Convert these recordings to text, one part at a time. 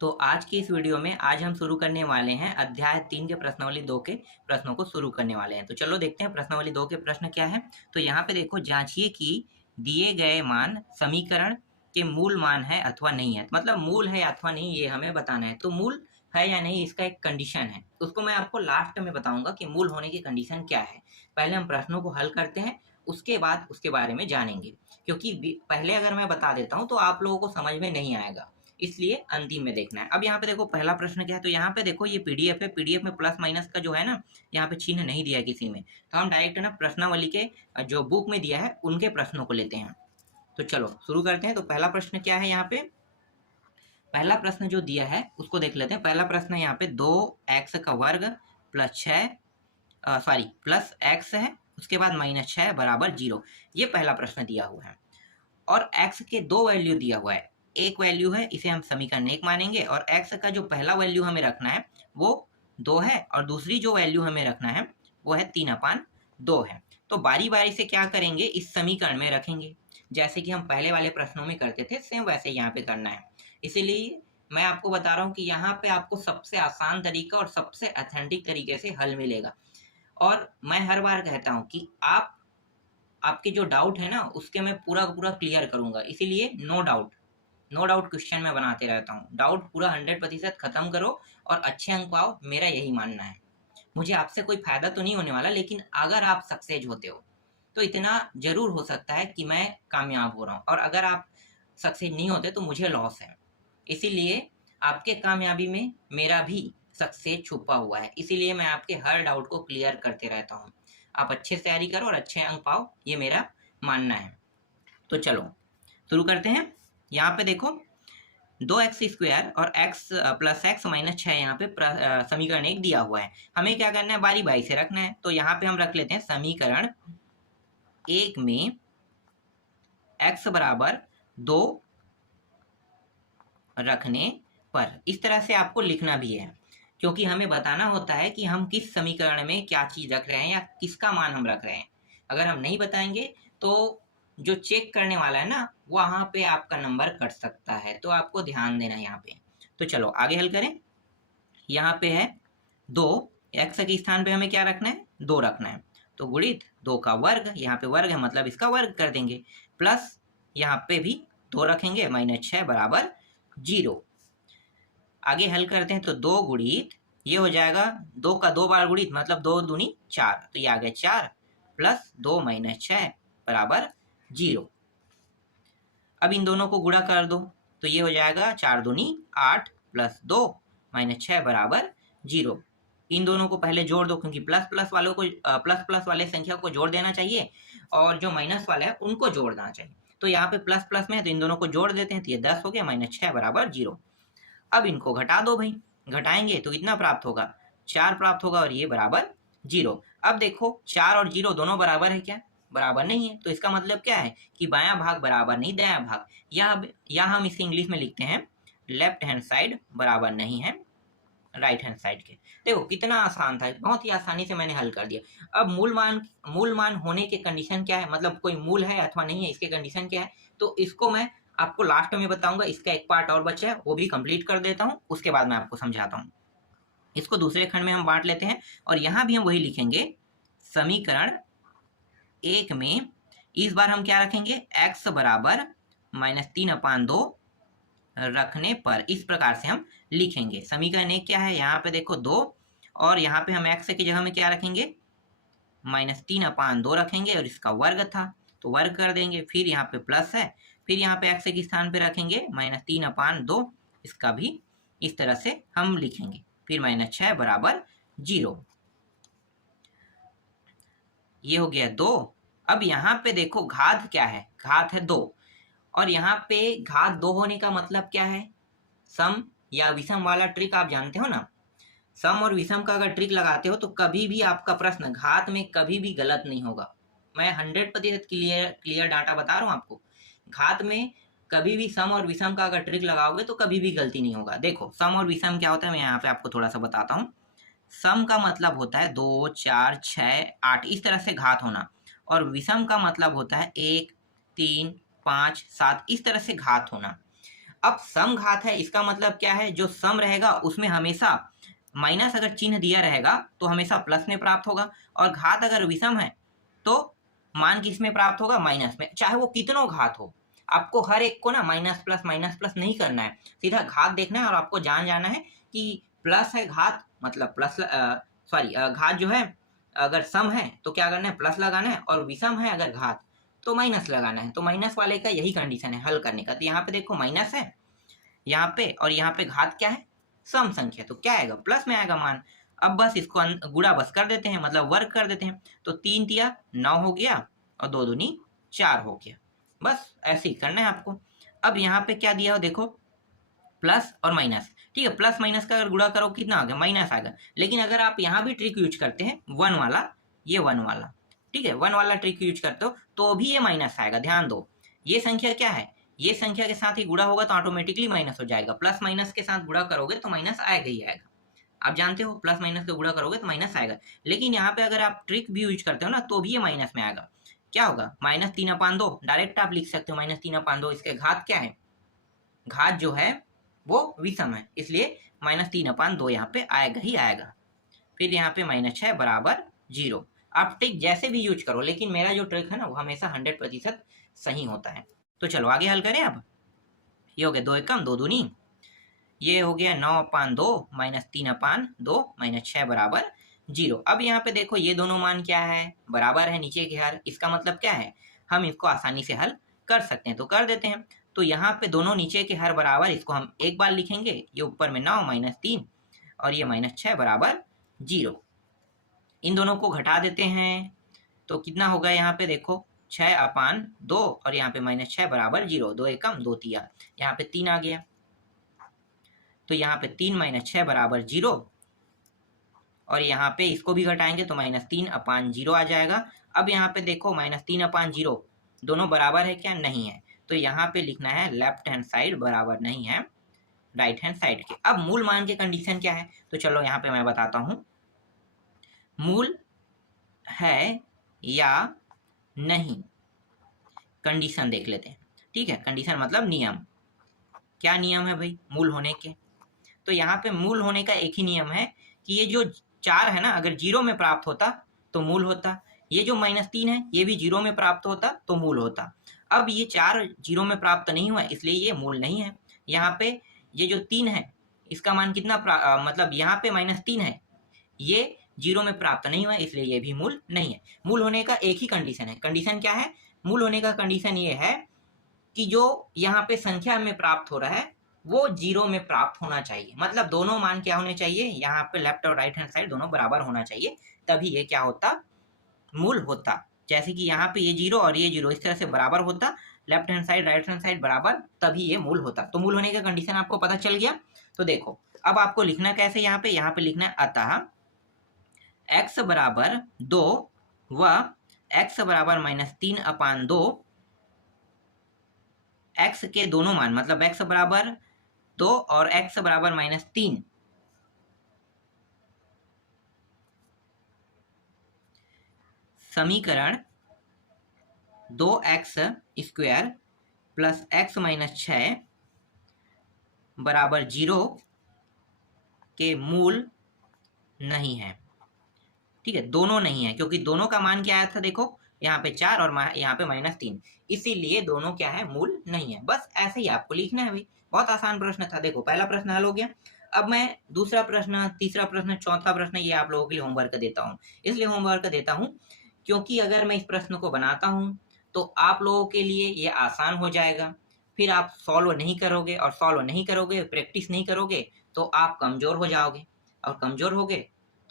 तो आज की इस वीडियो में आज हम शुरू करने वाले हैं अध्याय 3 के प्रश्नावली 2 के प्रश्नों को शुरू करने वाले हैं। तो चलो देखते हैं प्रश्नावली 2 के प्रश्न क्या है। तो यहाँ पे देखो, जांचिए कि दिए गए मान समीकरण के मूल मान है अथवा नहीं है। मतलब मूल है अथवा नहीं ये हमें बताना है। तो मूल है या नहीं इसका एक कंडीशन है, उसको मैं आपको लास्ट में बताऊंगा कि मूल होने की कंडीशन क्या है। पहले हम प्रश्नों को हल करते हैं, उसके बाद उसके बारे में जानेंगे, क्योंकि पहले अगर मैं बता देता हूँ तो आप लोगों को समझ में नहीं आएगा, इसलिए अंतिम में देखना है। अब यहाँ पे देखो पहला प्रश्न क्या है। तो यहाँ पे देखो ये पीडीएफ है, पीडीएफ में प्लस माइनस का जो है ना, यहाँ पे चिन्ह नहीं दिया है किसी में, तो हम डायरेक्ट ना प्रश्नावली के जो बुक में दिया है उनके प्रश्नों को लेते हैं। तो चलो शुरू करते हैं। तो पहला प्रश्न क्या है, यहाँ पे पहला प्रश्न जो दिया है उसको देख लेते हैं। पहला प्रश्न है यहाँ पे 2x का वर्ग प्लस 6 प्लस x है, उसके बाद -6 बराबर 0। ये पहला प्रश्न दिया हुआ है और x के दो वैल्यू दिया हुआ है। एक वैल्यू है, इसे हम समीकरण 1 मानेंगे, और x का जो पहला वैल्यू हमें रखना है वो 2 है, और दूसरी जो वैल्यू हमें रखना है वो है 3/2 है। तो बारी बारी से क्या करेंगे, इस समीकरण में रखेंगे, जैसे कि हम पहले वाले प्रश्नों में करते थे, सेम वैसे यहाँ पे करना है। इसीलिए मैं आपको बता रहा हूँ कि यहाँ पे आपको सबसे आसान तरीका और सबसे ऑथेंटिक तरीके से हल मिलेगा। और मैं हर बार कहता हूँ कि आपके जो डाउट है ना उसके मैं पूरा पूरा क्लियर करूंगा, इसीलिए नो डाउट क्वेश्चन मैं बनाते रहता हूँ। डाउट पूरा 100% खत्म करो और अच्छे अंक पाओ, मेरा यही मानना है। मुझे आपसे कोई फायदा तो नहीं होने वाला, लेकिन अगर आप सक्सेस होते हो तो इतना जरूर हो सकता है कि मैं कामयाब हो रहा हूँ, और अगर आप सक्सेस नहीं होते तो मुझे लॉस है। इसीलिए आपके कामयाबी में मेरा भी सक्सेस छुपा हुआ है, इसीलिए मैं आपके हर डाउट को क्लियर करते रहता हूँ। आप अच्छे से तैयारी करो और अच्छे अंक पाओ, ये मेरा मानना है। तो चलो शुरू करते हैं। यहाँ पे देखो 2x² और x प्लस एक्स माइनस 6 यहाँ पे समीकरण 1 दिया हुआ है। हमें क्या करना है, बारी बारी से रखना है। तो यहाँ पे हम रख लेते हैं समीकरण 1 में x बराबर 2 रखने पर इस तरह से आपको लिखना भी है, क्योंकि हमें बताना होता है कि हम किस समीकरण में क्या चीज रख रहे हैं या किसका मान हम रख रहे हैं। अगर हम नहीं बताएंगे तो जो चेक करने वाला है ना वहां पे आपका नंबर कट सकता है, तो आपको ध्यान देना है यहाँ पे। तो चलो आगे हल करें। यहाँ पे है 2, एक्स के स्थान पे हमें क्या रखना है, 2 रखना है। तो गुणित 2 का वर्ग, यहाँ पे वर्ग है मतलब इसका वर्ग कर देंगे, प्लस यहाँ पे भी 2 रखेंगे, -6 बराबर 0। आगे हल करते हैं। तो 2 गुणित ये हो जाएगा, 2 का 2 बार गुणित मतलब 2 दूनी 4, तो ये आ गया 4 प्लस 2 -6 बराबर 0। अब इन दोनों को गुणा कर दो, तो ये हो जाएगा 4 दूनी 8 प्लस 2 -6 बराबर 0। इन दोनों को पहले जोड़ दो, क्योंकि प्लस प्लस वालों को प्लस प्लस वाले संख्या को जोड़ देना चाहिए और जो माइनस वाला है उनको जोड़ना चाहिए। तो यहाँ पे प्लस प्लस में है तो इन दोनों को जोड़ देते हैं, तो ये 10 हो गया, -6 बराबर 0। अब इनको घटा दो भाई, घटाएंगे तो इतना प्राप्त होगा, 4 प्राप्त होगा और ये बराबर 0। अब देखो 4 और 0 दोनों बराबर है क्या, बराबर नहीं है। तो इसका मतलब क्या है कि बायां भाग बराबर नहीं दायां भाग, या हम इसे इंग्लिश में लिखते हैं लेफ्ट हैंड साइड बराबर नहीं है राइट हैंड साइड के। देखो कितना आसान था, बहुत ही आसानी से मैंने हल कर दिया। अब मूल मान होने के कंडीशन क्या है, मतलब कोई मूल है अथवा नहीं है इसके कंडीशन क्या है, तो इसको मैं आपको लास्ट में बताऊंगा। इसका एक पार्ट और बचा है, वो भी कंप्लीट कर देता हूँ, उसके बाद मैं आपको समझाता हूँ। इसको दूसरे खंड में हम बांट लेते हैं और यहाँ भी हम वही लिखेंगे, समीकरण 1 में इस बार हम क्या रखेंगे, x बराबर -3/2 रखने पर इस प्रकार से हम लिखेंगे। समीकरण 1 क्या है, यहाँ पे देखो 2, और यहाँ पे हम x की जगह में क्या रखेंगे, -3/2 रखेंगे, और इसका वर्ग था तो वर्ग कर देंगे, फिर यहाँ पे प्लस है, फिर यहाँ पे x के स्थान पे रखेंगे -3/2, इसका भी इस तरह से हम लिखेंगे, फिर -6 बराबर 0। ये हो गया 2। अब यहाँ पे देखो घात क्या है, घात है 2, और यहाँ पे घात 2 होने का मतलब क्या है, सम या विषम वाला ट्रिक आप जानते हो ना। सम और विषम का अगर ट्रिक लगाते हो तो कभी भी आपका प्रश्न घात में कभी भी गलत नहीं होगा। मैं 100% क्लियर डाटा बता रहा हूँ आपको। घात में कभी भी सम और विषम का अगर ट्रिक लगाओगे तो कभी भी गलती नहीं होगा। देखो सम और विषम क्या होता है, मैं यहाँ पे आपको थोड़ा सा बताता हूँ। सम का मतलब होता है 2 4 6 8 इस तरह से घात होना, और विषम का मतलब होता है 1 3 5 7 इस तरह से घात होना। अब सम घात है, इसका मतलब क्या है, जो सम रहेगा उसमें हमेशा माइनस अगर चिन्ह दिया रहेगा तो हमेशा प्लस में प्राप्त होगा, और घात अगर विषम है तो मान किस में प्राप्त होगा, माइनस में, चाहे वो कितनों घात हो। आपको हर एक को ना माइनस प्लस नहीं करना है, सीधा घात देखना है और आपको जाना है कि प्लस है घात मतलब प्लस, सॉरी घात जो है अगर सम है तो क्या करना है, प्लस लगाना है, और विषम है अगर घात तो माइनस लगाना है। तो माइनस वाले का यही कंडीशन है हल करने का। तो यहाँ पे देखो माइनस है यहाँ पे, और यहाँ पे घात क्या है, सम संख्या, तो क्या आएगा, प्लस में आएगा मान। अब बस इसको गुणा बस कर देते हैं, मतलब वर्ग कर देते हैं, तो 3 तिया 9 हो गया और 2 दूनी 4 हो गया। बस ऐसे ही करना है आपको। अब यहाँ पे क्या दिया हो देखो, प्लस और माइनस, ठीक है, प्लस माइनस का अगर गुणा करो कितना आ गया, माइनस आ गया। लेकिन अगर आप यहाँ भी ट्रिक यूज करते हैं वन वाला, ये वन वाला, ठीक है, वन वाला ट्रिक यूज करते हो तो भी ये माइनस आएगा। ध्यान दो, ये संख्या क्या है, ये संख्या के साथ ही गुणा होगा तो ऑटोमेटिकली माइनस हो जाएगा, प्लस माइनस के साथ गुणा करोगे तो माइनस आएगा ही आएगा। आप जानते हो प्लस माइनस का गुणा करोगे तो माइनस आएगा। लेकिन यहाँ पे अगर आप ट्रिक भी यूज करते हो ना तो भी ये माइनस में आएगा। क्या होगा, -3/2, डायरेक्ट आप लिख सकते हो -3/2। इसके घात क्या है, घात जो है वो विषम है, इसलिए -3/2 यहाँ पे आएगा ही आएगा। फिर यहाँ पे -6 बराबर 0। आप ट्रिक जैसे भी यूज करो, लेकिन मेरा जो ट्रिक है ना वो हमेशा 100% सही होता है। तो चलो आगे हल करें। अब ये हो गया 2 एकम 2 दूनी, ये हो गया 9/2 -3/2 -6 बराबर 0। अब यहाँ पे देखो ये दोनों मान क्या है, बराबर है नीचे के हर, इसका मतलब क्या है, हम इसको आसानी से हल कर सकते हैं, तो कर देते हैं। तो यहाँ पे दोनों नीचे के हर बराबर, इसको हम एक बार लिखेंगे, ये ऊपर में 9 -3 और ये -6 बराबर 0। इन दोनों को घटा देते हैं तो कितना होगा, यहाँ पे देखो 6/2 और यहाँ पे -6 बराबर 0, 2 एकम 2 तिया, यहाँ पे 3 आ गया, तो यहाँ पे 3 - 6 बराबर 0, और यहाँ पे इसको भी घटाएंगे तो -3/0 आ जाएगा। अब यहाँ पे देखो -3/0 दोनों बराबर है क्या, नहीं है, तो यहाँ पे लिखना है लेफ्ट हैंड साइड बराबर नहीं है राइट हैंड साइड के। अब मूल मान के कंडीशन क्या है, तो चलो यहाँ पे मैं बताता हूँ, मूल है या नहीं, कंडीशन देख लेते हैं, ठीक है। कंडीशन मतलब नियम, क्या नियम है भाई मूल होने के, तो यहाँ पे मूल होने का एक ही नियम है कि ये जो 4 है ना अगर 0 में प्राप्त होता तो मूल होता, ये जो -3 है ये भी 0 में प्राप्त होता तो मूल होता। अब ये 4 0 में प्राप्त नहीं हुआ इसलिए ये मूल नहीं है। यहाँ पे ये जो 3 है इसका मान कितना मतलब यहाँ पे -3 है, ये 0 में प्राप्त नहीं हुआ इसलिए ये भी मूल नहीं है। मूल होने का एक ही कंडीशन है, कंडीशन क्या है, मूल होने का कंडीशन ये है कि जो यहाँ पे संख्या में प्राप्त हो रहा है वो 0 में प्राप्त होना चाहिए, मतलब दोनों मान क्या होने चाहिए, यहाँ पे लेफ्ट और राइट हैंड साइड दोनों बराबर होना चाहिए, तभी ये क्या होता, मूल होता। जैसे कि यहाँ पे ये 0 और ये 0 इस तरह से बराबर होता, left hand side right hand side बराबर, तभी ये मूल होता। तो मूल होने का कंडीशन आपको पता चल गया। तो देखो अब आपको लिखना कैसे, यहाँ पे लिखना है अतः x बराबर 2 व x बराबर -3/2, x के दोनों मान मतलब x बराबर 2 और x बराबर -3 समीकरण 2x² प्लस x - 6 बराबर 0 के मूल नहीं है, ठीक है, दोनों नहीं है, क्योंकि दोनों का मान क्या आया था देखो, यहाँ पे 4 और यहाँ पे -3, इसीलिए दोनों क्या है, मूल नहीं है। बस ऐसे ही आपको लिखना है भाई, बहुत आसान प्रश्न था। देखो पहला प्रश्न हल हो गया। अब मैं दूसरा प्रश्न, तीसरा प्रश्न, चौथा प्रश्न ये आप लोगों के लिए होमवर्क देता हूँ। इसलिए होमवर्क देता हूँ क्योंकि अगर मैं इस प्रश्न को बनाता हूँ तो आप लोगों के लिए ये आसान हो जाएगा, फिर आप सॉल्व नहीं करोगे, और सॉल्व नहीं करोगे, प्रैक्टिस नहीं करोगे तो आप कमजोर हो जाओगे, और कमजोर होगे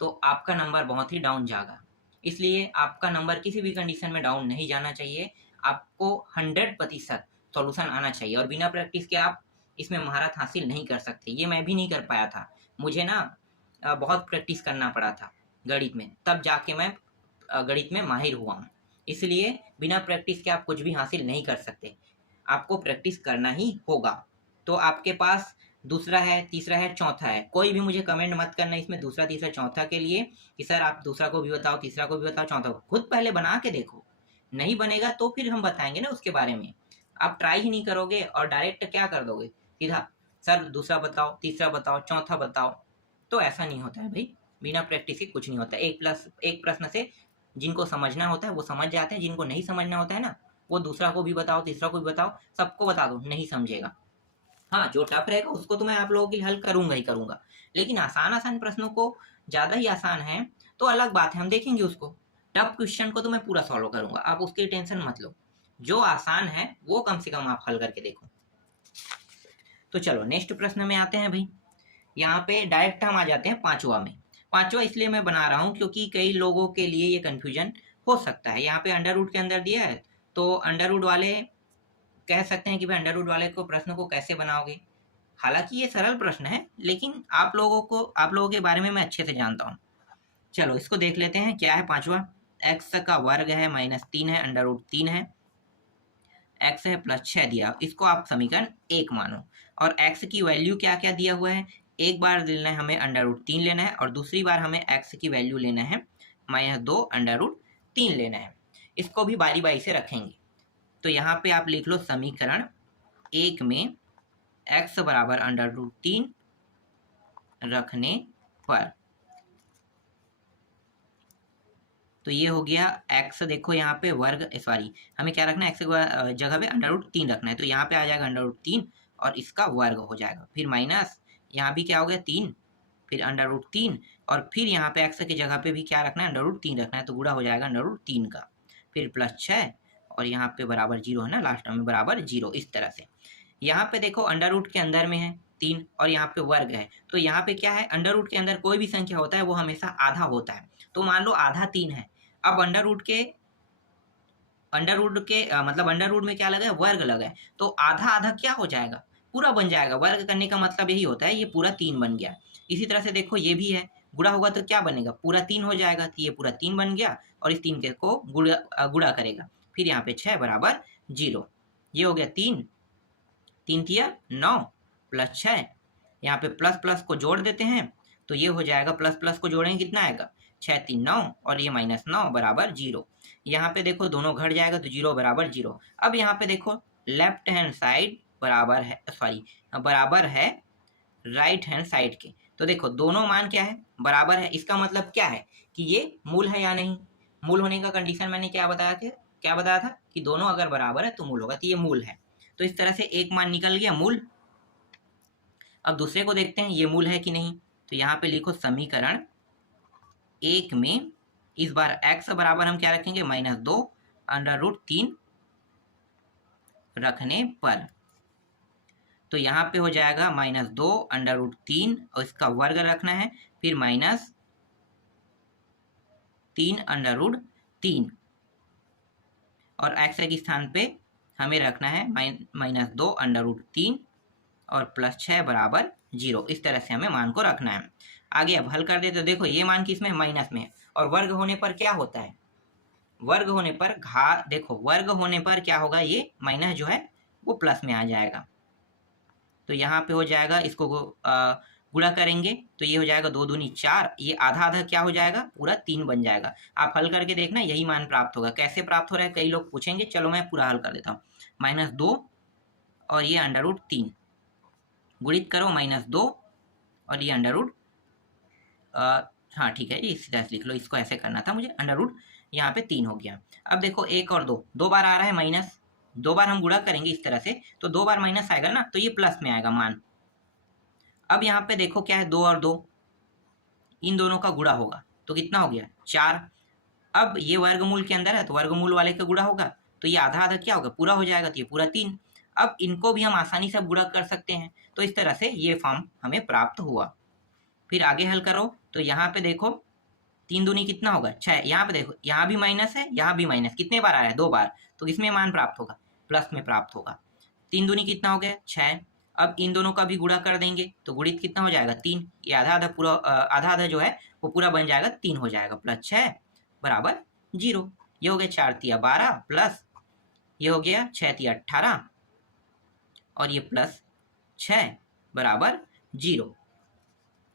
तो आपका नंबर बहुत ही डाउन जाएगा। इसलिए आपका नंबर किसी भी कंडीशन में डाउन नहीं जाना चाहिए, आपको 100% सॉल्यूशन आना चाहिए, और बिना प्रैक्टिस के आप इसमें महारत हासिल नहीं कर सकते। ये मैं भी नहीं कर पाया था, मुझे ना बहुत प्रैक्टिस करना पड़ा था गणित में, तब जाके मैं गणित में माहिर हुआ हूँ। इसलिए बिना प्रैक्टिस के आप कुछ भी हासिल नहीं कर सकते, आपको प्रैक्टिस करना ही होगा। तो आपके पास दूसरा है, तीसरा है, चौथा है, कोई भी मुझे कमेंट मत करना इसमें दूसरा तीसरा चौथा के लिए कि सर आप दूसरा को भी बताओ, तीसरा को भी बताओ, चौथा को, खुद पहले बना के देखो, नहीं बनेगा तो फिर हम बताएंगे ना उसके बारे में। आप ट्राई ही नहीं करोगे और डायरेक्ट क्या कर दोगे, सीधा सर दूसरा बताओ, तीसरा बताओ, चौथा बताओ, तो ऐसा नहीं होता है भाई। बिना प्रैक्टिस के कुछ नहीं होता। एक प्रश्न से जिनको समझना होता है वो समझ जाते हैं, जिनको नहीं समझना होता है ना, वो दूसरा को भी बताओ, तीसरा को भी बताओ, सबको बता दो, नहीं समझेगा। हाँ, जो टफ रहेगा उसको तो मैं आप लोगों के लिए हल करूंगा ही करूंगा, लेकिन आसान आसान प्रश्नों को, ज़्यादा ही आसान है तो अलग बात है, हम देखेंगे उसको। टफ क्वेश्चन को तो मैं पूरा सॉल्व करूंगा, आप उसकी टेंशन मत लो। जो आसान है वो कम से कम आप हल करके देखो। तो चलो नेक्स्ट प्रश्न में आते हैं भाई। यहाँ पे डायरेक्ट हम आ जाते हैं पांचवा में। पांचवा इसलिए मैं बना रहा हूँ क्योंकि कई लोगों के लिए ये कंफ्यूजन हो सकता है। यहाँ पे अंडर रूट के अंदर दिया है, तो अंडर रूट वाले कह सकते हैं कि भाई अंडर रूट वाले को प्रश्न को कैसे बनाओगे। हालांकि ये सरल प्रश्न है, लेकिन आप लोगों के बारे में मैं अच्छे से जानता हूँ। चलो इसको देख लेते हैं, क्या है पांचवा। एक्स का वर्ग है -3 है, अंडर रूट 3 है, एक्स है +6 दिया, इसको आप समीकरण 1 मानो। और एक्स की वैल्यू क्या क्या दिया हुआ है, एक बार लेना है हमें अंडर रूट 3 लेना है, और दूसरी बार हमें एक्स की वैल्यू लेना है -2 अंडर रूट 3 लेना है। इसको भी बारी बारी से रखेंगे। तो यहाँ पे आप लिख लो समीकरण 1 में एक्स बराबर अंडर रूट 3 रखने पर, तो ये हो गया एक्स। देखो यहाँ पे वर्ग, सॉरी हमें क्या रखना है, एक्स जगह पे अंडर रूट 3 रखना है, तो यहाँ पे आ जाएगा अंडर रूट 3 और इसका वर्ग हो जाएगा, फिर माइनस यहाँ भी क्या हो गया 3, फिर अंडर रूट 3, और फिर यहाँ पे एक्स की जगह पे भी क्या रखना है, अंडर रूट 3 रखना है, तो गुणा हो जाएगा अंडर रूट 3 का, फिर +6 और यहाँ पे बराबर 0 है ना, लास्ट में बराबर 0। इस तरह से यहाँ पे देखो अंडर रूट के अंदर में है 3 और यहाँ पे वर्ग है, तो यहाँ पे क्या है, अंडर रूट के अंदर कोई भी संख्या होता है वो हमेशा आधा होता है। तो मान लो आधा 3 है, अब अंडर रूट के मतलब अंडर रूट में क्या लगा है, वर्ग लगा है, तो आधा आधा क्या हो जाएगा, पूरा बन जाएगा। वर्ग करने का मतलब यही होता है, ये पूरा 3 बन गया। इसी तरह से देखो ये भी है, गुणा होगा तो क्या बनेगा, पूरा 3 हो जाएगा, तो ये पूरा 3 बन गया, और इस 3 के को गुणा करेगा, फिर यहाँ पे 6 बराबर 0। ये हो गया 3, 3 तिया 9 +6, यहाँ पे प्लस प्लस को जोड़ देते हैं, तो ये हो जाएगा, प्लस प्लस को जोड़ेंगे कितना आएगा, 6 3 9 और ये -9 बराबर 0। यहाँ पे देखो दोनों घट जाएगा तो 0 बराबर 0। अब यहाँ पे देखो लेफ्ट हैंड साइड बराबर है, सॉरी बराबर है राइट हैंड साइड के, तो देखो दोनों मान क्या है, बराबर है। इसका मतलब क्या है कि ये मूल है या नहीं। मूल होने का कंडीशन मैंने क्या बताया था कि दोनों अगर बराबर है तो मूल होगा, तो ये मूल है। तो इस तरह से एक मान निकल गया मूल। अब दूसरे को देखते हैं ये मूल है कि नहीं, तो यहाँ पे लिखो समीकरण 1 में इस बार x बराबर हम क्या रखेंगे, -2 अंडर रूट 3 रखने पर, तो यहाँ पे हो जाएगा -2 अंडर रूट 3 और इसका वर्ग रखना है, फिर -3 अंडर रूट 3 और x के स्थान पे हमें रखना है -2 अंडर रूट 3 और +6 बराबर 0। इस तरह से हमें मान को रखना है। आगे अब हल कर दे, तो देखो ये मान किस में, माइनस में है, और वर्ग होने पर क्या होता है, वर्ग होने पर देखो वर्ग होने पर क्या होगा, ये माइनस जो है वो प्लस में आ जाएगा, तो यहाँ पे हो जाएगा, इसको गुणा करेंगे तो ये हो जाएगा 2 दूनी 4, ये आधा आधा क्या हो जाएगा, पूरा 3 बन जाएगा। आप हल करके देखना यही मान प्राप्त होगा। कैसे प्राप्त हो रहा है कई लोग पूछेंगे, चलो मैं पूरा हल कर देता हूँ। -2 और ये अंडर रूट 3 गुणित करो -2 और ये अंडर रूट, हाँ ठीक है, इसी तरह से लिख लो, इसको ऐसे करना था मुझे, अंडर रूट यहाँ पे 3 हो गया। अब देखो 1 और 2 दो बार आ रहा है माइनस, 2 बार हम गुणा करेंगे इस तरह से, तो 2 बार माइनस आएगा ना, तो ये प्लस में आएगा मान। अब यहाँ पे देखो क्या है, 2 और 2 इन दोनों का गुणा होगा, तो कितना हो गया 4। अब ये वर्गमूल के अंदर है तो वर्गमूल वाले का गुणा होगा, तो ये आधा आधा क्या होगा, पूरा हो जाएगा, तो ये पूरा 3। अब इनको भी हम आसानी से गुणा कर सकते हैं, तो इस तरह से ये फॉर्म हमें प्राप्त हुआ। फिर आगे हल करो, तो यहाँ पे देखो 3 दूनी कितना होगा 6, यहाँ पे देखो यहाँ भी माइनस है, यहाँ भी माइनस, कितने बार आ रहा है, 2 बार, तो किसमें मान प्राप्त होगा, प्लस में प्राप्त होगा। 3 दूनी कितना हो गया 6। अब इन दोनों का भी गुणा कर देंगे तो गुणित कितना हो जाएगा 3, ये आधा आधा पूरा, आधा आधा जो है वो पूरा बन जाएगा, 3 हो जाएगा, +6 बराबर 0। ये हो गया 4 तिया 12 प्लस ये हो गया 6 तिया 18 और ये +6 बराबर 0।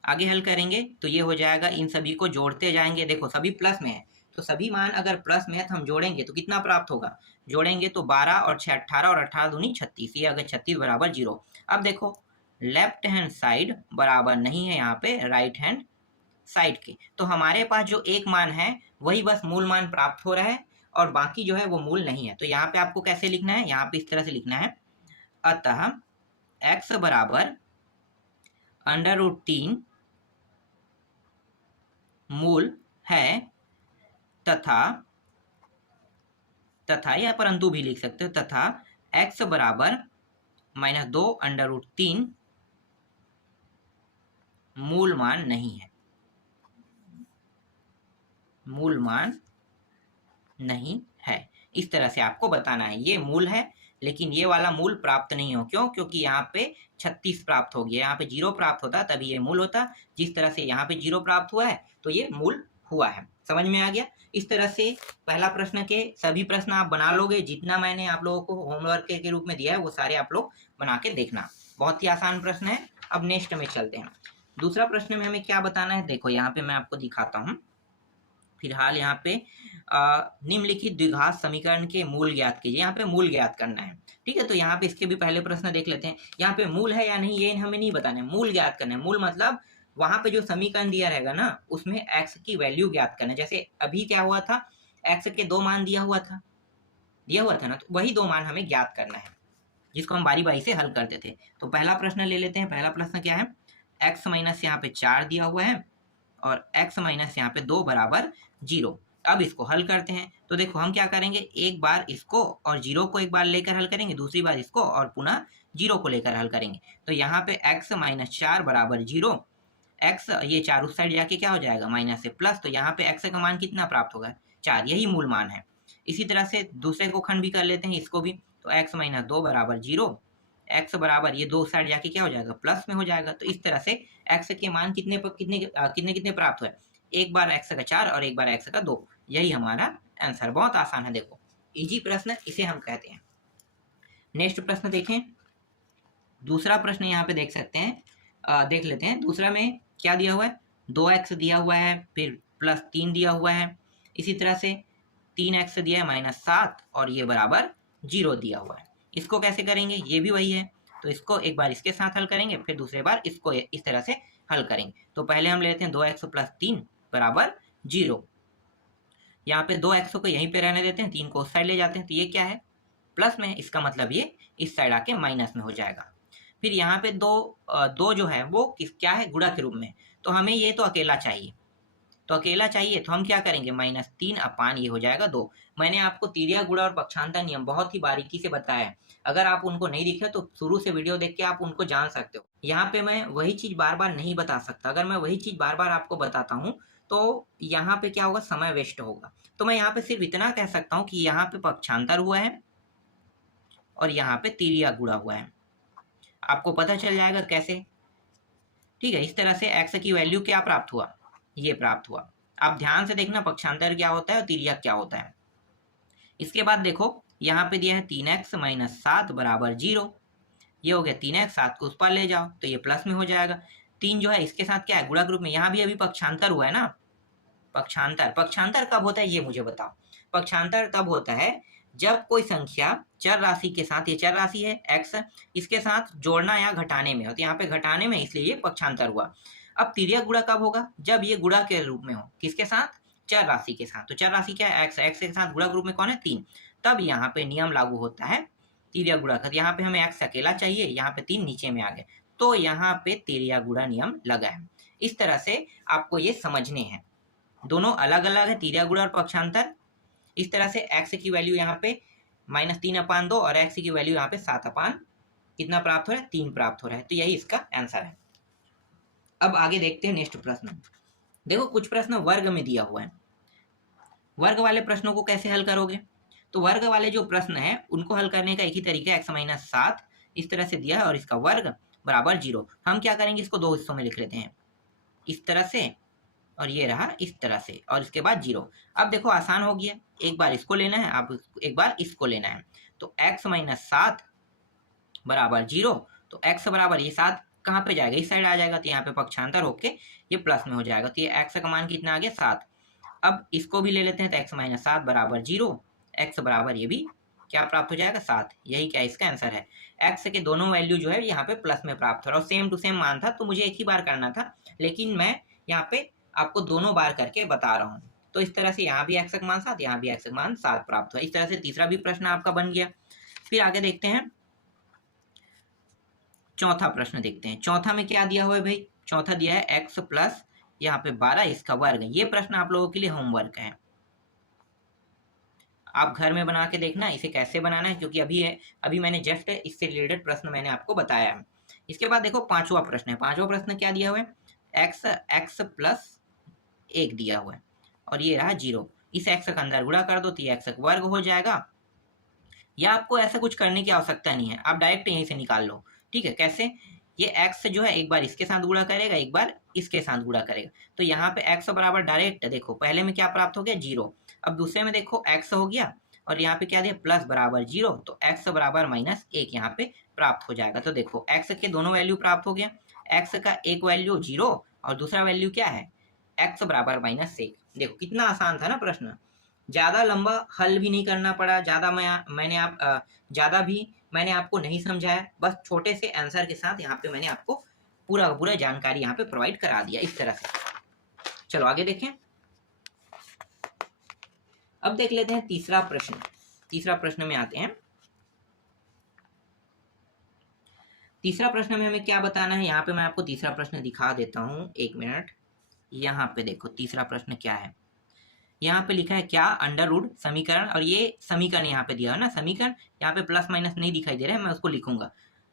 आगे हल करेंगे तो ये हो जाएगा, इन सभी को जोड़ते जाएंगे, देखो सभी प्लस में है तो सभी मान अगर प्लस में है तो हम जोड़ेंगे तो कितना प्राप्त होगा, जोड़ेंगे तो 12 और 6 18 और 18 दूनी 36, ये अगर 36 बराबर 0। अब देखो लेफ्ट हैंड साइड बराबर नहीं है यहाँ पे राइट हैंड साइड के, तो हमारे पास जो एक मान है वही बस मूल मान प्राप्त हो रहा है और बाकी जो है वो मूल नहीं है। तो यहाँ पे आपको कैसे लिखना है, यहाँ पे इस तरह से लिखना है, अतः x बराबर √3 मूल है तथा या परंतु भी लिख सकते हो, तथा x बराबर -2 √3 मूल मान नहीं है, मूल मान नहीं है। इस तरह से आपको बताना है, ये मूल है लेकिन ये वाला मूल प्राप्त नहीं हो, क्यों, क्योंकि यहाँ पे 36 प्राप्त हो गया, यहाँ पे 0 प्राप्त होता तभी ये मूल होता। जिस तरह से यहाँ पे 0 प्राप्त हुआ है तो ये मूल हुआ है। समझ में आ गया। इस तरह से पहला प्रश्न के सभी प्रश्न आप बना लोगे, जितना मैंने आप लोगों को होमवर्क के रूप में दिया है वो सारे आप लोग बना के देखना। बहुत ही आसान प्रश्न है। अब नेक्स्ट में चलते हैं। दूसरा प्रश्न में हमें क्या बताना है, देखो यहाँ पे मैं आपको दिखाता हूँ। फिलहाल यहाँ पे निम्नलिखित द्विघात समीकरण के मूल ज्ञात कीजिए। यहाँ पे मूल ज्ञात करना है, ठीक है। तो यहाँ पे इसके भी पहले प्रश्न देख लेते हैं। यहाँ पे मूल है या नहीं ये हमें नहीं बताना है, मूल ज्ञात करना है। मूल मतलब वहां पे जो समीकरण दिया रहेगा ना उसमें x की वैल्यू ज्ञात करना है। जैसे अभी क्या हुआ था, x के 2 मान दिया हुआ था ना, तो वही 2 मान हमें ज्ञात करना है जिसको हम बारी बारी से हल करते थे। तो पहला प्रश्न ले लेते हैं। पहला प्रश्न क्या है, x माइनस यहाँ पे 4 दिया हुआ है और x माइनस यहाँ पे 2 बराबर 0। अब इसको हल करते हैं। तो देखो हम क्या करेंगे, एक बार इसको और 0 को एक बार लेकर हल करेंगे, दूसरी बार इसको और पुनः 0 को लेकर हल करेंगे। तो यहाँ पे x माइनस 4 बराबर 0, x ये 4 उस साइड जाके क्या हो जाएगा माइनस से प्लस, तो यहाँ पे x का मान कितना प्राप्त होगा 4, यही मूल मान है। इसी तरह से दूसरे को खंड भी कर लेते हैं, इसको भी। तो x माइनस 2 बराबर 0, x बराबर ये 2 साइड जाके क्या हो जाएगा प्लस में हो जाएगा। तो इस तरह से x के मान कितने प्राप्त हुए, एक बार x का 4 और एक बार x का 2, यही हमारा आंसर। बहुत आसान है, देखो इजी प्रश्न इसे हम कहते हैं। नेक्स्ट प्रश्न देखें। दूसरा प्रश्न यहाँ पे देख सकते हैं, देख लेते हैं। दूसरा में क्या दिया हुआ है, 2x दिया हुआ है, फिर प्लस 3 दिया हुआ है, इसी तरह से 3x दिया है -7 और ये बराबर 0 दिया हुआ है। इसको कैसे करेंगे, ये भी वही है। तो इसको एक बार इसके साथ हल करेंगे, फिर दूसरे बार इसको इस तरह से हल करेंगे। तो पहले हम लेते हैं 2x प्लस 3 बराबर 0। यहाँ पे 2x को यहीं पे रहने देते हैं, 3 को उस साइड ले जाते हैं, तो ये क्या है प्लस में, इसका मतलब ये इस साइड आके माइनस में हो जाएगा। फिर यहाँ पे दो जो है वो क्या है गुणा के रूप में, तो हमें ये तो अकेला चाहिए, तो अकेला चाहिए तो हम क्या करेंगे -3 अपान ये हो जाएगा 2। मैंने आपको तिर्यक गुणा और पक्षांतर नियम बहुत ही बारीकी से बताया है, अगर आप उनको नहीं दिखे तो शुरू से वीडियो देख के आप उनको जान सकते हो। यहाँ पे मैं वही चीज बार बार नहीं बता सकता, अगर मैं वही चीज बार बार आपको बताता हूँ तो यहाँ पे क्या होगा, समय वेस्ट होगा। तो मैं यहाँ पे सिर्फ इतना कह सकता हूँ कि यहाँ पे पक्षांतर हुआ है और यहाँ पे तिर्यक गुणा हुआ है, आपको पता चल जाएगा कैसे, ठीक है। इस तरह से x की वैल्यू क्या प्राप्त हुआ, ये प्राप्त हुआ। आप ध्यान से देखना पक्षांतर क्या होता है और तिर्यक क्या होता है। इसके बाद देखो यहाँ पे दिया है 3x माइनस 7 बराबर 0, ये हो गया 3x, 7 को उस पर ले जाओ तो ये प्लस में हो जाएगा। 3 जो है इसके साथ क्या है गुणा के रूप में, यहाँ भी अभी पक्षांतर हुआ है ना। पक्षांतर कब होता है ये मुझे बताओ। पक्षांतर तब होता है जब कोई संख्या चर राशि के साथ, ये चर राशि है x, इसके साथ जोड़ना या घटाने में हो, तो यहाँ पे घटाने में, इसलिए ये पक्षांतर हुआ। अब तिर्यक गुणा कब होगा, जब ये गुणा के रूप में हो, किसके साथ, चर राशि के साथ। तो चर राशि क्या है x के साथ गुणा के रूप में कौन है 3, तब यहाँ पे नियम लागू होता है तिर्यक गुणा का। यहाँ पे हमें x अकेला चाहिए, यहाँ पे 3 नीचे में आ गए, तो यहाँ पे तिर्यक गुणा नियम लगा है। इस तरह से आपको ये समझने हैं, दोनों अलग अलग है तिर्यक गुणा और पक्षांतर। इस तरह से x की वैल्यू यहाँ पे -3 अपान 2 और x की वैल्यू यहाँ पे 7 अपान कितना प्राप्त हो रहा है 3 प्राप्त हो रहा है, तो यही इसका आंसर है। अब आगे देखते हैं नेक्स्ट प्रश्न। देखो कुछ प्रश्न वर्ग में दिया हुआ है, वर्ग वाले प्रश्नों को कैसे हल करोगे, तो वर्ग वाले जो प्रश्न है उनको हल करने का एक ही तरीका है, x माइनस 7 इस तरह से दिया है और इसका वर्ग बराबर 0। हम क्या करेंगे, इसको 2 हिस्सों में लिख लेते हैं, इस तरह से और ये रहा इस तरह से और इसके बाद 0। अब देखो आसान हो गया, एक बार इसको लेना है, आप एक बार इसको लेना है। तो x माइनस 7 बराबर 0, तो x बराबर ये 7 कहाँ पे जाएगा, इस साइड आ जाएगा, तो यहाँ पे पक्षांतर होके ये प्लस में हो जाएगा, तो ये x का मान कितना आ गया 7। अब इसको भी ले लेते हैं तो x माइनस 7 बराबर 0, x बराबर ये भी क्या प्राप्त हो जाएगा 7। यही क्या इसका आंसर है। x के दोनों वैल्यू जो है यहाँ पे प्लस में प्राप्त हो रहा है और सेम टू सेम मान था तो मुझे एक ही बार करना था, लेकिन मैं यहाँ पे आपको दोनों बार करके बता रहा हूँ। तो इस तरह से यहाँ भी x का मान 7, यहाँ भी x का मान 7 प्राप्त हुआ। इस तरह से तीसरा भी प्रश्न आपका बन गया। फिर आगे देखते हैं चौथा प्रश्न देखते हैं। चौथा में क्या दिया हुआ है भाई, चौथा दिया है x प्लस यहाँ पे 12 इसका वर्ग। ये प्रश्न आप लोगों के लिए होमवर्क है, आप घर में बना के देखना इसे कैसे बनाना है, क्योंकि अभी मैंने जस्ट इससे रिलेटेड प्रश्न मैंने आपको बताया है। इसके बाद देखो पांचवा प्रश्न है। पांचवा प्रश्न क्या दिया हुआ है, x प्लस 1 दिया हुआ है और ये रहा 0। इस x का अंदर गुणा कर दो तो ये x का वर्ग हो जाएगा। या आपको ऐसा कुछ करने की आवश्यकता नहीं है, आप डायरेक्ट यहीं से निकाल लो। ठीक है, कैसे, ये x जो है एक बार इसके साथ गुणा करेगा, एक बार इसके साथ गुणा करेगा। तो यहाँ पे x बराबर डायरेक्ट देखो पहले में क्या प्राप्त हो गया 0, अब दूसरे में देखो x हो गया और यहाँ पे क्या दिया प्लस बराबर 0, तो x बराबर माइनस 1 यहाँ पे प्राप्त हो जाएगा। तो देखो x के दोनों वैल्यू प्राप्त हो गया, x का एक वैल्यू 0 और दूसरा वैल्यू क्या है x बराबर माइनस 1। देखो कितना आसान था ना प्रश्न, ज़्यादा लंबा हल भी नहीं करना पड़ा, ज़्यादा भी मैंने आपको नहीं समझाया, बस छोटे से आंसर के साथ यहाँ पे मैंने आपको पूरा जानकारी यहाँ पे प्रोवाइड करा दिया इस तरह से। चलो आगे देखें। अब देख लेते हैं तीसरा प्रश्न। तीसरा प्रश्न में आते हैं। तीसरा प्रश्न में हमें क्या बताना है, यहाँ पे मैं आपको तीसरा प्रश्न दिखा देता हूँ, एक मिनट। यहाँ पे देखो तीसरा प्रश्न क्या है, यहाँ पे लिखा है क्या अंडर रूट समीकरण, और ये समीकरण यहाँ पे दिया है ना, समीकरण यहाँ पे प्लस माइनस नहीं दिखाई दे रहा है, मैं उसको लिखूंगा,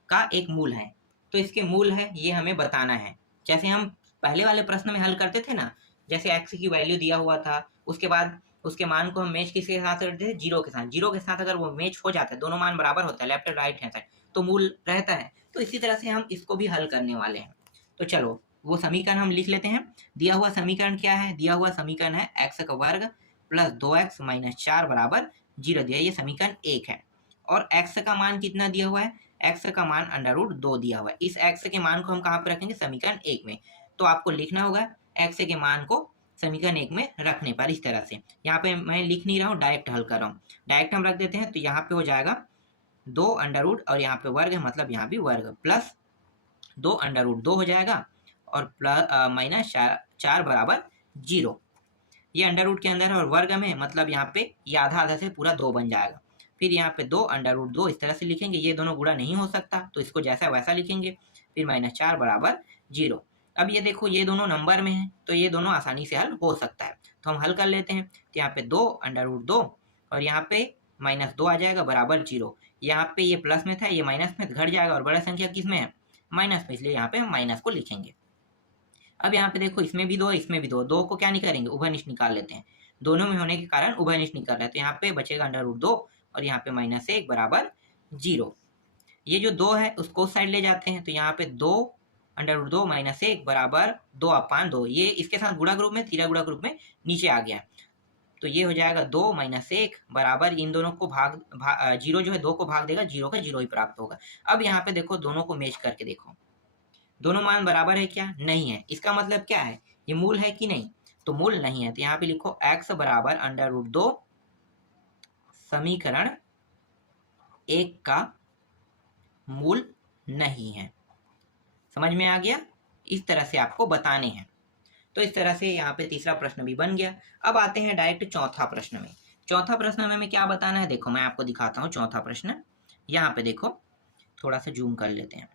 का एक मूल है। तो इसके मूल है ये हमें बताना है। जैसे हम पहले वाले प्रश्न में हल करते थे ना, जैसे एक्स की वैल्यू दिया हुआ था, उसके बाद उसके मान को हम मैच किसके साथ करते थे, जीरो के साथ। जीरो के साथ अगर वो मैच हो जाता है, दोनों मान बराबर होता है लेफ्ट और राइट हैंड साइड, तो मूल रहता है। तो इसी तरह से हम इसको भी हल करने वाले हैं। तो चलो वो समीकरण हम लिख लेते हैं। दिया हुआ समीकरण क्या है, दिया हुआ समीकरण है एक्स का वर्ग प्लस 2x माइनस 4 बराबर 0 दिया, ये समीकरण 1 है। और x का मान कितना दिया हुआ है, x का मान अंडर रूट 2 दिया हुआ है। इस x के मान को हम कहाँ पे रखेंगे, समीकरण 1 में। तो आपको लिखना होगा x के मान को समीकरण 1 में रखने पर इस तरह से। यहाँ पे मैं लिख नहीं रहा हूँ, डायरेक्ट हल कर रहा हूँ। डायरेक्ट हम रख देते हैं तो यहाँ पे हो जाएगा 2 अंडर रूट और यहाँ पे वर्ग है, मतलब यहाँ भी वर्ग, प्लस 2 अंडर रूट 2 हो जाएगा और प्लस माइनस 4 बराबर 0। ये अंडर रूट के अंदर है और वर्ग में, मतलब यहाँ पे ये आधा आधा से पूरा 2 बन जाएगा। फिर यहाँ पे 2 अंडर रूट 2 इस तरह से लिखेंगे, ये दोनों गुणा नहीं हो सकता तो इसको जैसा वैसा लिखेंगे। फिर माइनस 4 बराबर 0। अब ये देखो ये दोनों नंबर में है तो ये दोनों आसानी से हल हो सकता है, तो हम हल कर लेते हैं। तो यहाँ पे 2 अंडर रूट 2 और यहाँ पे माइनस 2 आ जाएगा बराबर 0। यहाँ पे ये प्लस में था, ये माइनस में घट जाएगा और बड़ा संख्या किस में है, माइनस में, इसलिए यहाँ पे हम माइनस को लिखेंगे। अब यहाँ पे देखो इसमें भी 2 इसमें भी 2, 2 को क्या निकालेंगे, उभयनिष्ठ निकाल लेते हैं। दोनों में होने के कारण उभयनिष्ठ निकाल रहे हैं, तो यहाँ पे बचेगा अंडर रूट 2 और यहाँ पे माइनस 1 बराबर 0। ये जो 2 है उसको उस साइड ले जाते हैं, तो यहाँ पे 2 अंडर रूट 2 माइनस 1 बराबर 2 अपान 2, ये इसके साथ गुणा ग्रुप में, तीसरा गुणा ग्रुप में नीचे आ गया। तो ये हो जाएगा 2 माइनस 1 बराबर, इन दोनों को जीरो जो है 2 को भाग देगा, 0 का 0 ही प्राप्त होगा। अब यहाँ पे देखो दोनों को मैच करके देखो, दोनों मान बराबर है क्या, नहीं है। इसका मतलब क्या है, ये मूल है कि नहीं, तो मूल नहीं है। तो यहाँ पे लिखो x बराबर अंडर रूट 2 समीकरण 1 का मूल नहीं है। समझ में आ गया, इस तरह से आपको बताने हैं। तो इस तरह से यहाँ पे तीसरा प्रश्न भी बन गया। अब आते हैं डायरेक्ट चौथा प्रश्न में। चौथा प्रश्न में हमें क्या बताना है, देखो मैं आपको दिखाता हूँ चौथा प्रश्न। यहाँ पे देखो थोड़ा सा जूम कर लेते हैं।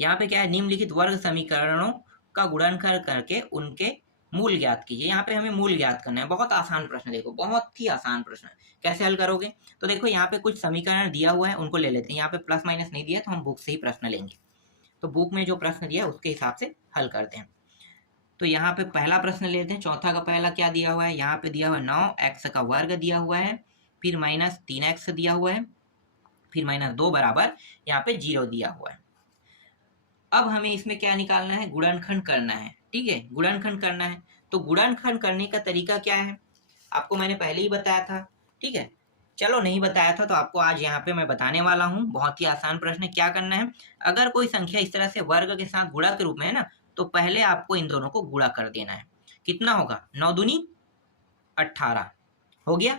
यहाँ पे क्या है, निम्नलिखित वर्ग समीकरणों का गुणनखंड करके उनके मूल ज्ञात कीजिए। यहाँ पे हमें मूल ज्ञात करना है। बहुत आसान प्रश्न, देखो बहुत ही आसान प्रश्न है। कैसे हल करोगे, तो देखो यहाँ पे कुछ समीकरण दिया हुआ है उनको ले लेते हैं। यहाँ पे प्लस माइनस नहीं दिया तो हम बुक से ही प्रश्न लेंगे। तो बुक में जो प्रश्न दिया है उसके हिसाब से हल करते हैं। तो यहाँ पे पहला प्रश्न लेते हैं। चौथा का पहला क्या दिया हुआ है, यहाँ पे दिया हुआ है 9x का वर्ग दिया हुआ है, फिर माइनस 3x दिया हुआ है, फिर माइनस 2 बराबर यहाँ पे 0 दिया हुआ है। अब हमें इसमें क्या निकालना है, गुणनखंड करना है। ठीक है, गुणनखंड करना है। तो गुणनखंड करने का तरीका क्या है, आपको मैंने पहले ही बताया था। ठीक है, चलो नहीं बताया था तो आपको आज यहाँ पे मैं बताने वाला हूँ। बहुत ही आसान प्रश्न है। क्या करना है, अगर कोई संख्या इस तरह से वर्ग के साथ गुणा के रूप में है ना, तो पहले आपको इन दोनों को गुणा कर देना है। कितना होगा, 9 दूनी 18 हो गया।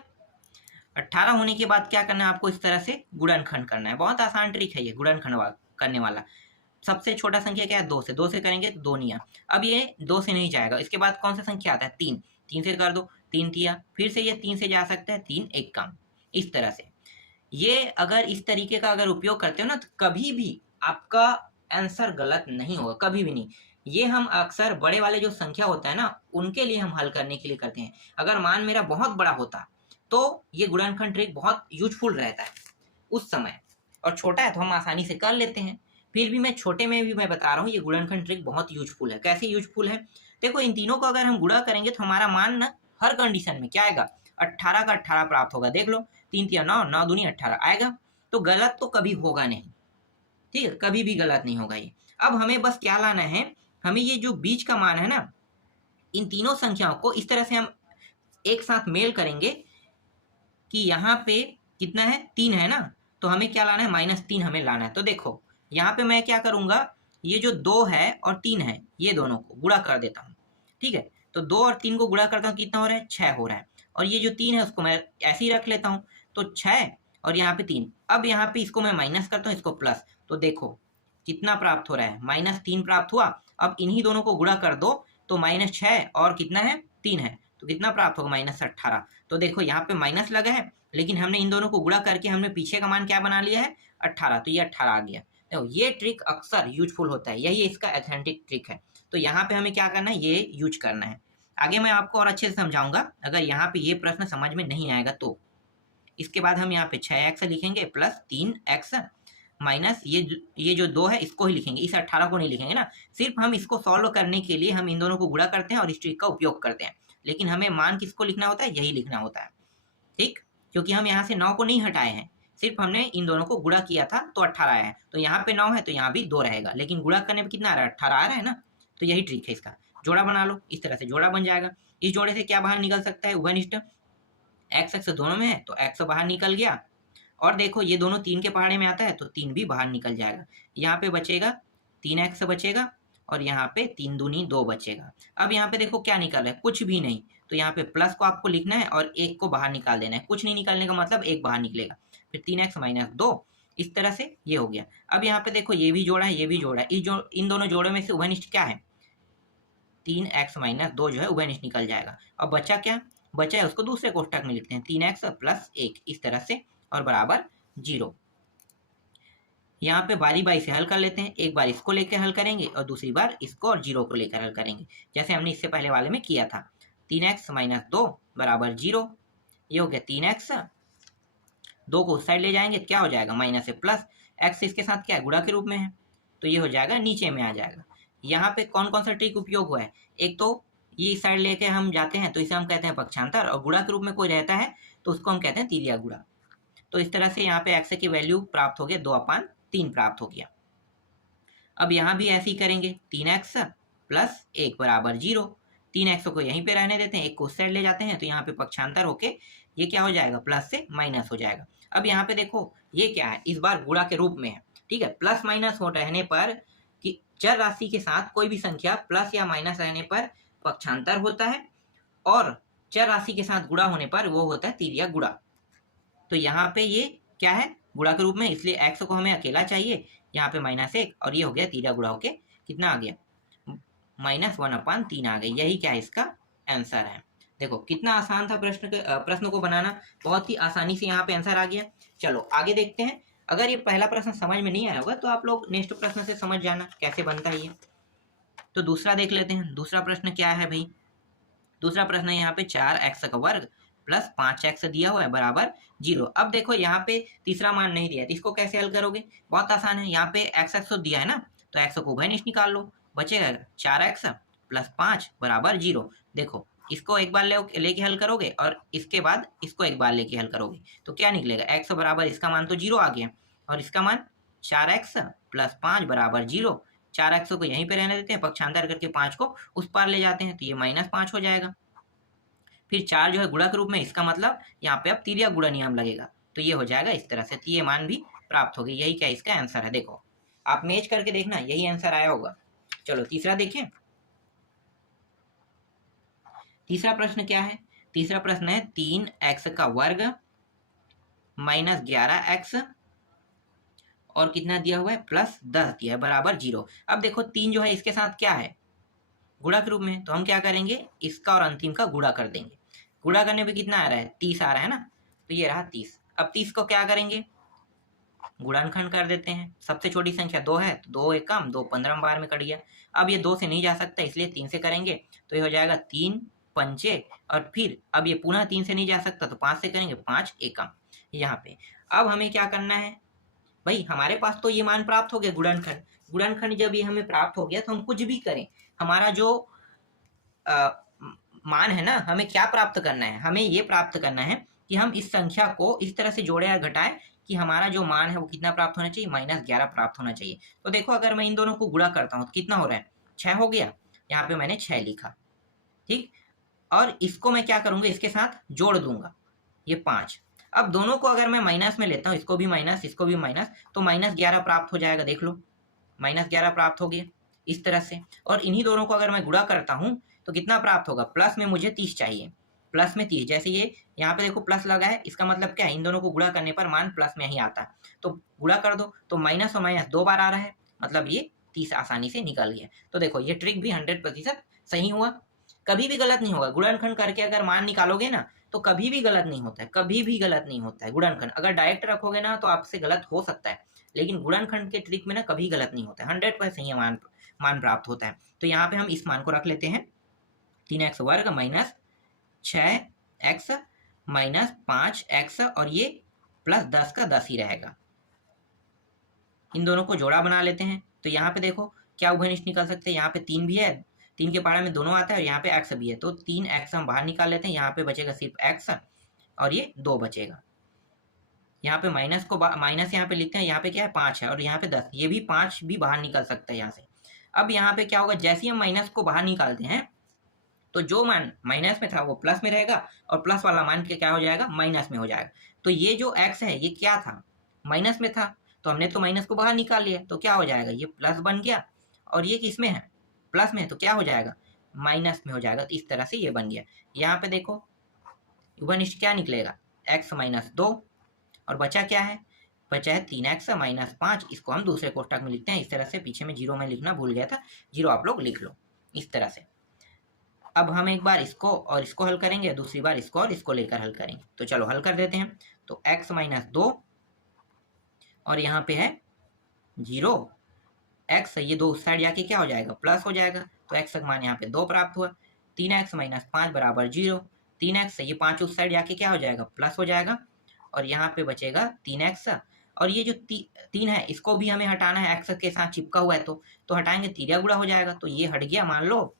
18 होने के बाद क्या करना है आपको, इस तरह से गुणनखंड करना है। बहुत आसान ट्रिक है ये गुणनखंड करने वाला। सबसे छोटा संख्या क्या है, 2 से, 2 से करेंगे तो 2 निया। अब ये 2 से नहीं जाएगा, इसके बाद कौन सा संख्या आता है, 3, 3 से कर दो, 3 तिया, फिर से ये 3 से जा सकता है, 3 एक काम, इस तरह से। ये अगर इस तरीके का अगर उपयोग करते हो ना, तो कभी भी आपका आंसर गलत नहीं होगा, कभी भी नहीं। ये हम अक्सर बड़े वाले जो संख्या होता है ना, उनके लिए हम हल करने के लिए करते हैं। अगर मान मेरा बहुत बड़ा होता तो ये गुणनखंड ट्रिक बहुत यूजफुल रहता है उस समय, और छोटा है तो हम आसानी से कर लेते हैं। फिर भी मैं छोटे में भी मैं बता रहा हूँ, ये गुणनखंड ट्रिक बहुत यूजफुल है। कैसे यूजफुल है, देखो इन तीनों को अगर हम गुणा करेंगे तो हमारा मान ना हर कंडीशन में क्या आएगा, 18 का 18 प्राप्त होगा। देख लो, 3 तिया 9, 9 दूनी 18 आएगा, तो गलत तो कभी होगा नहीं, ठीक है, कभी भी गलत नहीं होगा ये। अब हमें बस क्या लाना है, हमें ये जो बीच का मान है ना, इन तीनों संख्याओं को इस तरह से हम एक साथ मेल करेंगे कि यहाँ पे कितना है, 3 है ना, तो हमें क्या लाना है, -3 हमें लाना है। तो देखो यहाँ पे मैं क्या करूंगा, ये जो 2 है और 3 है, ये दोनों को गुणा कर देता हूँ, ठीक है। तो 2 और 3 को गुणा करता हूँ, कितना हो रहा है, 6 हो रहा है। और ये जो 3 है उसको मैं ऐसे ही रख लेता हूँ, तो 6 और यहाँ पे 3। अब यहाँ पे इसको मैं माइनस करता हूँ, इसको प्लस, तो देखो कितना प्राप्त हो रहा है, -3 प्राप्त हुआ। अब इन्हीं दोनों को गुणा कर दो, तो -6 और कितना है, 3 है, तो कितना प्राप्त होगा, -18। तो देखो यहाँ पे माइनस लगा है, लेकिन हमने इन दोनों को गुणा करके हमने पीछे का मान क्या बना लिया है, 18, तो ये 18 आ गया। देखो ये ट्रिक अक्सर यूजफुल होता है, यही इसका ऑथेंटिक ट्रिक है। तो यहाँ पे हमें क्या करना है, ये यूज करना है। आगे मैं आपको और अच्छे से समझाऊंगा। अगर यहाँ पे ये प्रश्न समझ में नहीं आएगा तो इसके बाद हम यहाँ पे 6x लिखेंगे प्लस 3x माइनस ये जो 2 है इसको ही लिखेंगे, इस 18 को नहीं लिखेंगे ना। सिर्फ हम इसको सॉल्व करने के लिए हम इन दोनों को गुणा करते हैं और इस ट्रिक का उपयोग करते हैं, लेकिन हमें मान किसको लिखना होता है, यही लिखना होता है, ठीक। क्योंकि हम यहाँ से 9 को नहीं हटाए हैं, सिर्फ हमने इन दोनों को गुणा किया था तो 18 आया है। तो यहाँ पे 9 है तो यहाँ भी 2 रहेगा, लेकिन गुणा करने पे कितना आ रहा है, 18 आ रहा है ना। तो यही ट्रिक है इसका। जोड़ा बना लो, इस तरह से जोड़ा बन जाएगा। इस जोड़े से क्या बाहर निकल सकता है, उभयनिष्ठ, एक्स एक्स दोनों में है तो एक्स बाहर निकल गया। और देखो ये दोनों 3 के पहाड़े में आता है तो 3 भी बाहर निकल जाएगा। यहाँ पे बचेगा 3x बचेगा, और यहाँ पे 3 दूनी 2 बचेगा। अब यहाँ पे देखो क्या निकल रहा है, कुछ भी नहीं। तो यहाँ पे प्लस को आपको लिखना है और 1 को बाहर निकाल देना है। कुछ नहीं निकालने का मतलब 1 बाहर निकलेगा, फिर 3x - 2, इस तरह से ये हो गया। अब यहाँ पे देखो ये भी जोड़ा है, ये भी जोड़ा है। इन दोनों जोड़ों में से उभयनिष्ठ क्या है, 3x - 2 जो है उभयनिष्ठ निकल जाएगा। अब बचा क्या, बचा है उसको दूसरे कोष्टक में लिखते हैं, 3x + 1, इस तरह से, और बराबर 0। यहाँ पे बारी बारी से हल कर लेते हैं। एक बार इसको लेकर हल करेंगे और दूसरी बार इसको और 0 को लेकर हल करेंगे, जैसे हमने इससे पहले वाले में किया था। 3x - 2 बराबर 0, ये हो गया 3x। 2 को उस साइड ले जाएंगे क्या हो जाएगा, माइनस से प्लस, x इसके साथ क्या है, गुणा के रूप में है, तो ये हो जाएगा, नीचे में आ जाएगा। यहाँ पे कौन कौन सा ट्रिक उपयोग हुआ है, एक तो ये साइड लेके हम जाते हैं तो इसे हम कहते हैं पक्षांतर, और गुणा के रूप में कोई रहता है तो उसको हम कहते हैं तिर्या गुणा। तो इस तरह से यहाँ पे x की वैल्यू प्राप्त हो गया, 2/3 प्राप्त हो गया। अब यहाँ भी ऐसे ही करेंगे, 3x + 1 बराबर 0। 3x को यहीं पे रहने देते हैं, 1 को उस साइड ले जाते हैं, तो यहाँ पे पक्षांतर होके ये क्या हो जाएगा, प्लस से माइनस हो जाएगा। अब यहाँ पे देखो ये क्या है, इस बार गुणा के रूप में है, ठीक है। प्लस माइनस हो रहने पर कि चर राशि के साथ कोई भी संख्या प्लस या माइनस रहने पर पक्षांतर होता है, और चर राशि के साथ गुणा होने पर वो होता है तिर्या गुणा। तो यहाँ पे ये क्या है, गुणा के रूप में, इसलिए x को हमें अकेला चाहिए, यहाँ पे -1, और ये हो गया तिर्या गुणा होके कितना आ गया, -1/3 आ गई। यही क्या है, इसका आंसर है। देखो कितना आसान था प्रश्न को बनाना, बहुत ही आसानी से यहाँ पे आंसर आ गया। चलो आगे देखते हैं। अगर ये पहला प्रश्न समझ में नहीं आया होगा तो आप लोग नेक्स्ट प्रश्न से समझ जाना कैसे बनता है ये। तो दूसरा देख लेते हैं, दूसरा प्रश्न क्या है भाई। दूसरा प्रश्न है यहाँ पे 4x² + 5x दिया हुआ है बराबर 0। अब देखो यहाँ पे तीसरा मान नहीं दिया है, तो इसको कैसे हल करोगे, बहुत आसान है। यहाँ पे x तो दिया है ना, तो x को उभयनिष्ठ निकाल लो, बचेगा 4x + 5 बराबर 0। देखो इसको एक बार लेके हल करोगे और इसके बाद इसको एक बार लेके हल करोगे, तो क्या निकलेगा, x बराबर इसका मान तो 0 आ गया, और इसका मान 4x + 5 बराबर 0। 4x को यहीं पे रहने देते हैं, पक्षांतर करके 5 को उस पार ले जाते हैं, तो ये -5 हो जाएगा। फिर 4 जो है गुणा के रूप में, इसका मतलब यहाँ पे अब तिर्या गुणा नियम लगेगा, तो ये हो जाएगा इस तरह से, तो ये मान भी प्राप्त हो गई। यही क्या इसका आंसर है, देखो आप मैच करके देखना, यही आंसर आया होगा। चलो तीसरा देखें। तीसरा प्रश्न क्या है, तीसरा प्रश्न है 3x का वर्ग माइनस 11x और कितना दिया हुआ है प्लस 10 दिया है बराबर 0। अब देखो 3 जो है इसके साथ क्या है, गुणा के रूप में, तो हम क्या करेंगे इसका और अंतिम का गुणा कर देंगे। गुणा करने पे कितना आ रहा है 30 आ रहा है ना, तो ये रहा 30। अब 30 को क्या करेंगे गुणनखंड कर देते हैं। सबसे छोटी संख्या 2 है तो 2 एक कम 2 15 बार में कट गया। अब ये 2 से नहीं जा सकता इसलिए 3 से करेंगे, तो ये हो जाएगा 3 पंचे, और फिर अब ये पुनः 3 से नहीं जा सकता तो 5 से करेंगे 5 एकम यहाँ पे। अब हमें क्या करना है भाई, हमारे पास तो ये मान प्राप्त हो गया गुणनखंड। गुणनखंड जब ये हमें प्राप्त हो गया तो हम कुछ भी करें, हमारा जो मान है ना, हमें क्या प्राप्त करना है, हमें ये प्राप्त करना है कि हम इस संख्या को इस तरह से जोड़े या घटाएं कि हमारा जो मान है वो कितना प्राप्त होना चाहिए, -11 प्राप्त होना चाहिए। तो देखो अगर मैं इन दोनों को गुणा करता हूँ तो कितना हो रहा है 6 हो गया, यहाँ पे मैंने 6 लिखा, ठीक। और इसको मैं क्या करूंगा इसके साथ जोड़ दूंगा ये 5। अब दोनों को अगर मैं माइनस में लेता हूँ, इसको भी माइनस इसको भी माइनस, तो -11 प्राप्त हो जाएगा, देख लो -11 प्राप्त हो गया इस तरह से। और इन्हीं दोनों को अगर मैं गुणा करता हूँ तो कितना प्राप्त होगा, प्लस में मुझे 30 चाहिए, प्लस में 30, जैसे ये यहाँ पे देखो प्लस लगा है, इसका मतलब क्या है इन दोनों को गुणा करने पर मान प्लस में ही आता है, तो गुणा कर दो तो माइनस और माइनस 2 बार आ रहा है, मतलब ये 30 आसानी से निकल गया। तो देखो ये ट्रिक भी 100% सही हुआ, कभी भी गलत नहीं होगा। गुणनखंड करके अगर मान निकालोगे ना तो कभी भी गलत नहीं होता है, कभी भी गलत नहीं होता है गुणनखंड। अगर डायरेक्ट रखोगे ना तो आपसे गलत हो सकता है, लेकिन गुणनखंड के ट्रिक में ना कभी गलत नहीं होता है, 100% सही मान प्राप्त होता है। तो यहाँ पे हम इस मान को रख लेते हैं 3x वर्ग माइनस 6x माइनस 5x, और ये प्लस 10 का 10 ही रहेगा। इन दोनों को जोड़ा बना लेते हैं, तो यहाँ पे देखो क्या उभयनिष्ठ निकल सकते हैं, यहाँ पे 3 भी है, 3 के पहाड़े में दोनों आता है, और यहाँ पे x भी है, तो 3x हम बाहर निकाल लेते हैं, यहाँ पे बचेगा सिर्फ x और ये 2 बचेगा। यहाँ पे माइनस को माइनस यहाँ पे लिखते हैं, यहाँ पे क्या है 5 है और यहाँ पे 10, ये भी 5 भी बाहर निकल सकता है यहाँ से। अब यहाँ पे क्या होगा, जैसे ही हम माइनस को बाहर निकालते हैं तो जो मान माइनस में था वो प्लस में रहेगा, और प्लस वाला मान के क्या हो जाएगा माइनस में हो जाएगा। तो ये जो x है ये क्या था माइनस में था, तो हमने तो माइनस को बाहर निकाल लिया, तो क्या हो जाएगा ये प्लस बन गया, और ये किस में है प्लस में, तो क्या हो जाएगा माइनस में हो जाएगा। तो इस तरह से ये बन गया। यहाँ पे देखो उभयनिष्ठ क्या निकलेगा x माइनस 2, और बचा क्या है, बचा है 3x माइनस 5। इसको हम दूसरे कोष्टक में लिखते हैं इस तरह से, पीछे में 0 में लिखना भूल गया था, 0 आप लोग लिख लो इस तरह से। अब हम एक बार इसको और इसको हल करेंगे, दूसरी बार इसको और इसको लेकर हल करेंगे। तो चलो हल कर देते हैं। तो x माइनस 2 और यहाँ पे है 0, x ये 2 उस साइड जाके क्या हो जाएगा प्लस हो जाएगा, तो x का मान यहाँ पे 2 प्राप्त हुआ। 3x माइनस 5 बराबर 0, 3x ये 5 उस साइड जाके क्या हो जाएगा प्लस हो जाएगा, और यहाँ पे बचेगा 3x। और ये जो 3 है इसको भी हमें हटाना है, x के साथ चिपका हुआ है, तो हटाएंगे 3 गुणा हो जाएगा, तो ये हट गया। मान लो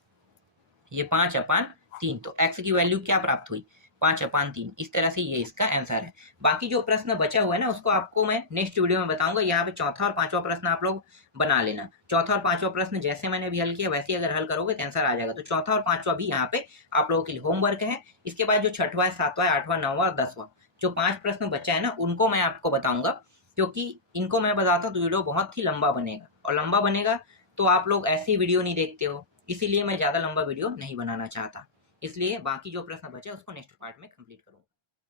ये 5/3, तो x की वैल्यू क्या प्राप्त हुई 5/3। इस तरह से ये इसका आंसर है। बाकी जो प्रश्न बचा हुआ है ना उसको आपको मैं नेक्स्ट वीडियो में बताऊंगा। यहाँ पे चौथा और पांचवा प्रश्न आप लोग बना लेना। चौथा और पांचवा प्रश्न जैसे मैंने अभी हल किया वैसे अगर हल करोगे तो आंसर आ जाएगा। तो चौथा और पांचवा भी यहाँ पे आप लोगों के लिए होमवर्क है। इसके बाद जो छठवां, सातवां, आठवां, नौवां और 10वां जो 5 प्रश्न बचा है ना उनको मैं आपको बताऊंगा, क्योंकि इनको मैं बताता तो वीडियो बहुत ही लंबा बनेगा, और लंबा बनेगा तो आप लोग ऐसी वीडियो नहीं देखते हो, इसीलिए मैं ज़्यादा लंबा वीडियो नहीं बनाना चाहता। इसलिए बाकी जो प्रश्न बचे उसको नेक्स्ट पार्ट में कंप्लीट करूँगा।